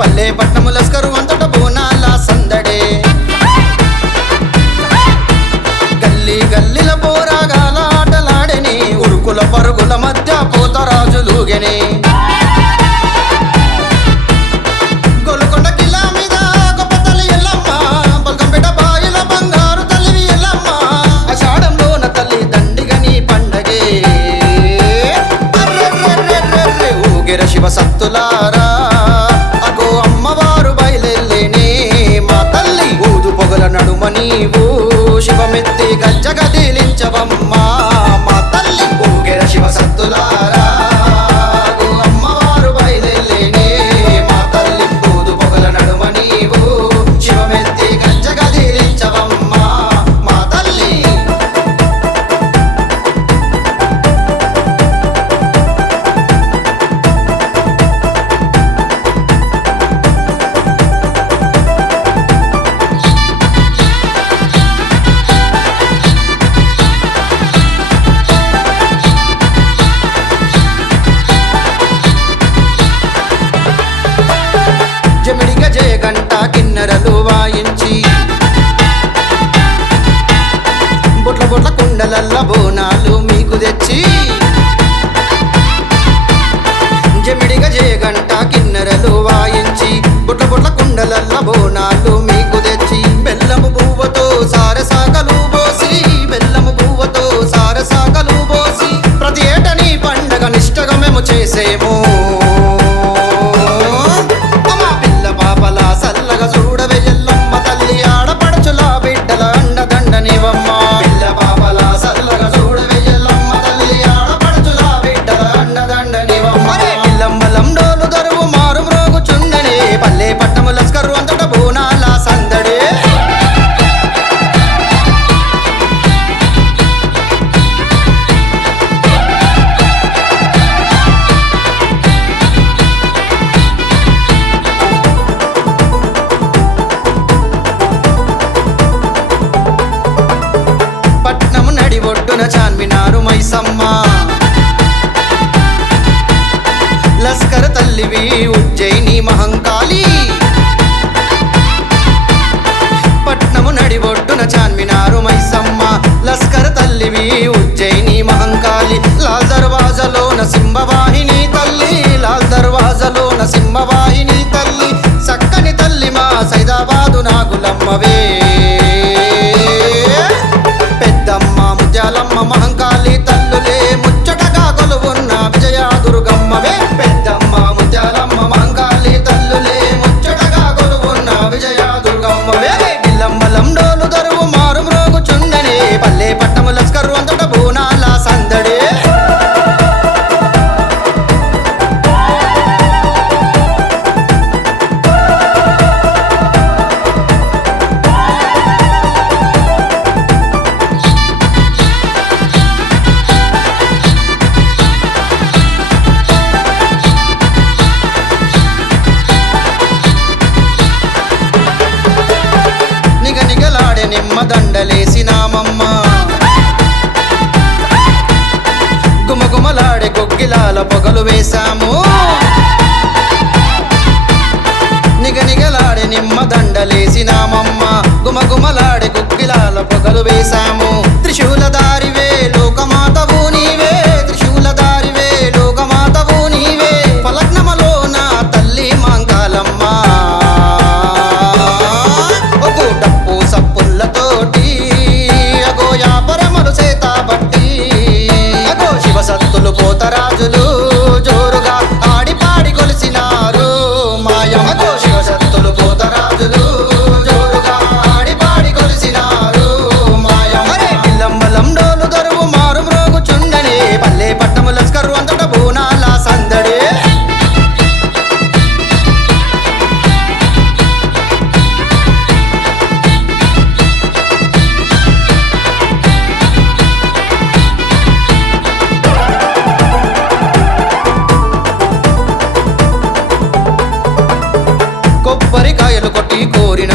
పల్లె పట్నము లస్కరు అంతట బోనాల సందడే గల్లీ గల్లీల పోరాగాల ఆటలాడని ఉరుకుల పరుగుల మధ్య పోతరాజులుగెని గోల్కొండ కిలా మీద గొప్ప తల్లి ఎల్లమ్మ బల్కంపేట బాయిల బంగారు తల్లివి ఎల్లమ్మ ఆషాఢంలోన తల్లి దండిగని పండగే ఊగిర శివ సత్తులారా అగో అమ్మవారు బయలెల్లేనే మా తల్లి ఊదు పొగల నడుమ నీవు శివమెత్తి గజ్జగ దీలించవమ్మా మా తల్లి ఊగిర శివ సత్తులారా అగో అమ్మవారు బయలెల్లేనే మా తల్లి ఊదు పొగల నడుమ నీవు శివమెత్తి గజ్జగ దీలించవమ్మా మా తల్లి జమిడిగ జయ గంట కిన్నెరలు వాయించి బొట్ల బొట్ల కుండలల్ల బోనాలు మీకు తెచ్చి జమిడిగ జయ గంట కిన్నెరలు వాయించి బొట్ల బొట్ల కుండలల్ల బోనాలు మీకు తెచ్చి బెల్లము పువ్వుతో సారసాకలు పోసి బెల్లము పువ్వుతో సారసాకలు పోసి ప్రతి ఏటని పండగ నిష్టగా మేము చేసేము సల్లగా చూడవే ఎల్లమ్మ తల్లి ఆడపడుచుల బిడ్డల అండదండనివమ్మ పిల్ల పాపల సల్లగా చూడవే ఎల్లమ్మ తల్లి ఆడపడుచుల బిడ్డల అండదండనివమ్మ పిల్లంబలం డోలు దరువు మారు మ్రోగుచుండనే పల్లె పట్టము లస్కరు అంతట బోనాల సందడే పట్నము నడి ఒడ్డున చాన్మినారు మైసమ్మ లస్కర్ తల్లివి ఉజ్జయిని మహంకాళి పట్నము నడి ఒడ్డున చాన్మినారు మైసమ్మ లస్కర్ తల్లివి ఉజ్జయిని మహంకాళి లాల్ దర్వాజలోన సింహవాహిని తల్లి లాల్ దర్వాజలోన సింహవాహిని తల్లి సక్కని తల్లి మా సైదాబాదు నాగులమ్మవే పెద్దమ్మ ముత్యాలమ్మ మహంకాళి తల్లులే ముచ్చటగా కొలువున్న విజయ దుర్గమ్మవే పెద్దమ్మ ముత్యాలమ్మ మహంకాళి తల్లులే ముచ్చటగా కొలువున్న విజయ దుర్గమ్మవే ఇల్లంబలం డోలు దరువు మారు మ్రోగుచుండనే పల్లె పట్టము లస్కరు అంతట బోనాల సందడే నిగనిగలాడే నిమ్మ దండలేసినామమ్మ గుమగుమలాడే కొక్కిలాల పొగలు వేశాము నిగనిగలాడే నిమ్మ దండలేసినామమ్మ గుమగుమలాడే కొక్కిలాల పొగలు వేశాము త్రిశూలధారివే లోకమాతవు నీవే త్రిశూలధారివే లోకమాతవు నీవే ఫలక్నమలో నా తల్లి మాంకాలమ్మ ఒకు డప్పు సప్పుల్లతోటి అగో యాపరమలు చేత బట్టి అగో శివ సత్తులు పోతరాజులు జోరుగా ఆడి పాడి కొలిసినారు మాయమ్మ అగో శివ సత్తులు పోతరాజులు జోరుగా ఆడి పాడి కొలిసినారు మాయమ్మ పిల్లంబలం డోలు దరువు మారు మ్రోగుచుండనే పల్లె పట్టము లస్కరు అంతట బోనాల సందడే కొబ్బరికాయలు కొట్టి కోరిన